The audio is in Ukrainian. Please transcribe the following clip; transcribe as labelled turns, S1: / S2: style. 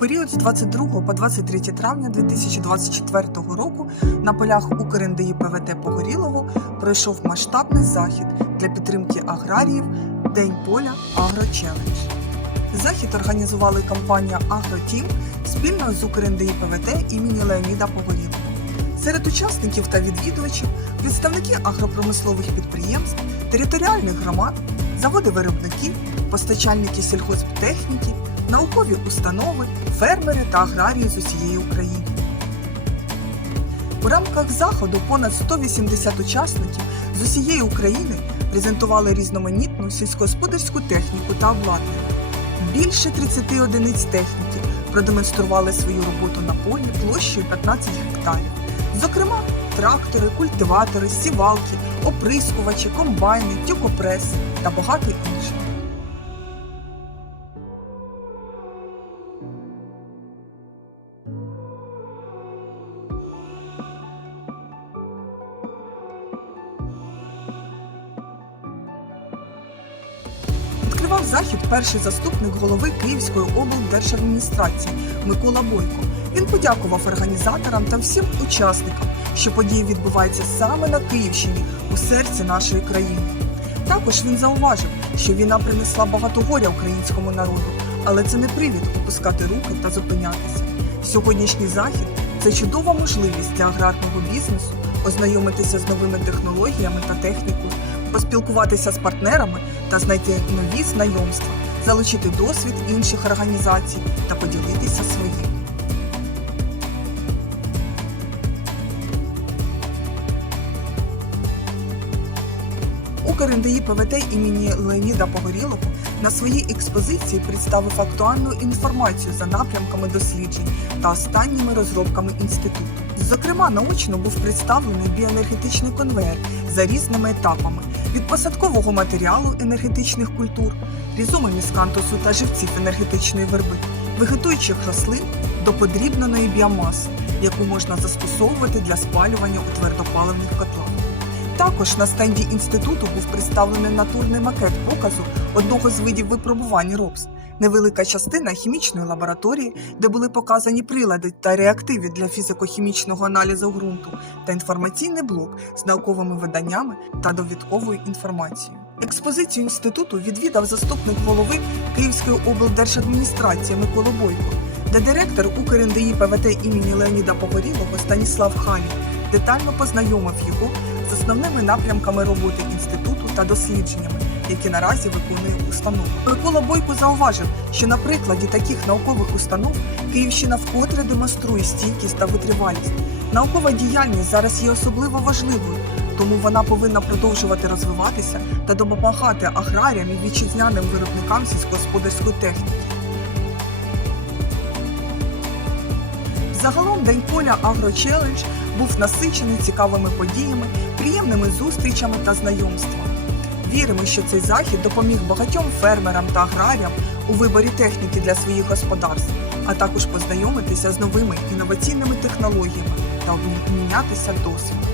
S1: період з 22 по 23 травня 2024 року на полях УкрНДІ ПВТ Погорілого пройшов масштабний захід для підтримки аграріїв День поля Агрочелендж. Захід організували компанія Агротім спільно з УкрНДІ ПВТ імені Леоніда Погорілого. Серед учасників та відвідувачів представники агропромислових підприємств, територіальних громад, заводи-виробники, постачальники сільгосптехніки, наукові установи, фермери та аграрії з усієї України. У рамках заходу понад 180 учасників з усієї України презентували різноманітну сільськогосподарську техніку та обладнання. Більше 30 одиниць техніки продемонстрували свою роботу на полі площею 15 гектарів. Зокрема, трактори, культиватори, сівалки, оприскувачі, комбайни, тюкопреси та багато інших. Захід перший заступник голови Київської облдержадміністрації Микола Бойко. Він подякував організаторам та всім учасникам, що події відбуваються саме на Київщині, у серці нашої країни. Також він зауважив, що війна принесла багато горя українському народу, але це не привід опускати руки та зупинятися. Сьогоднішній захід це чудова можливість для аграрного бізнесу ознайомитися з новими технологіями та технікою, поспілкуватися з партнерами та знайти нові знайомства, залучити досвід інших організацій та поділитися своїм. УкрНДІ ПВТ імені Леоніда Погорілого на своїй експозиції представив актуальну інформацію за напрямками досліджень та останніми розробками інституту. Зокрема, наочно був представлений біоенергетичний конвейер за різними етапами від посадкового матеріалу енергетичних культур, різоми міскантусу та живців енергетичної верби, вегетуючих рослин до подрібненої біомаси, яку можна застосовувати для спалювання у твердопаливних котлах. Також на стенді інституту був представлений натурний макет показу одного з видів випробувань РОПС, невелика частина хімічної лабораторії, де були показані прилади та реактиви для фізико-хімічного аналізу ґрунту та інформаційний блок з науковими виданнями та довідковою інформацією. Експозицію інституту відвідав заступник голови Київської облдержадміністрації Микола Бойко, де директор УкрНДІ ПВТ імені Леоніда Погорілого Станіслав Хамі детально познайомив його основними напрямками роботи інституту та дослідженнями, які наразі виконує установа. Микола Бойко зауважив, що на прикладі таких наукових установ Київщина вкотре демонструє стійкість та витривалість. Наукова діяльність зараз є особливо важливою, тому вона повинна продовжувати розвиватися та допомагати аграріям і вітчизняним виробникам сільськогосподарської техніки. Загалом День поля Агрочелендж був насичений цікавими подіями, приємними зустрічами та знайомствами. Віримо, що цей захід допоміг багатьом фермерам та аграріям у виборі техніки для своїх господарств, а також познайомитися з новими інноваційними технологіями та обмінятися досвідом.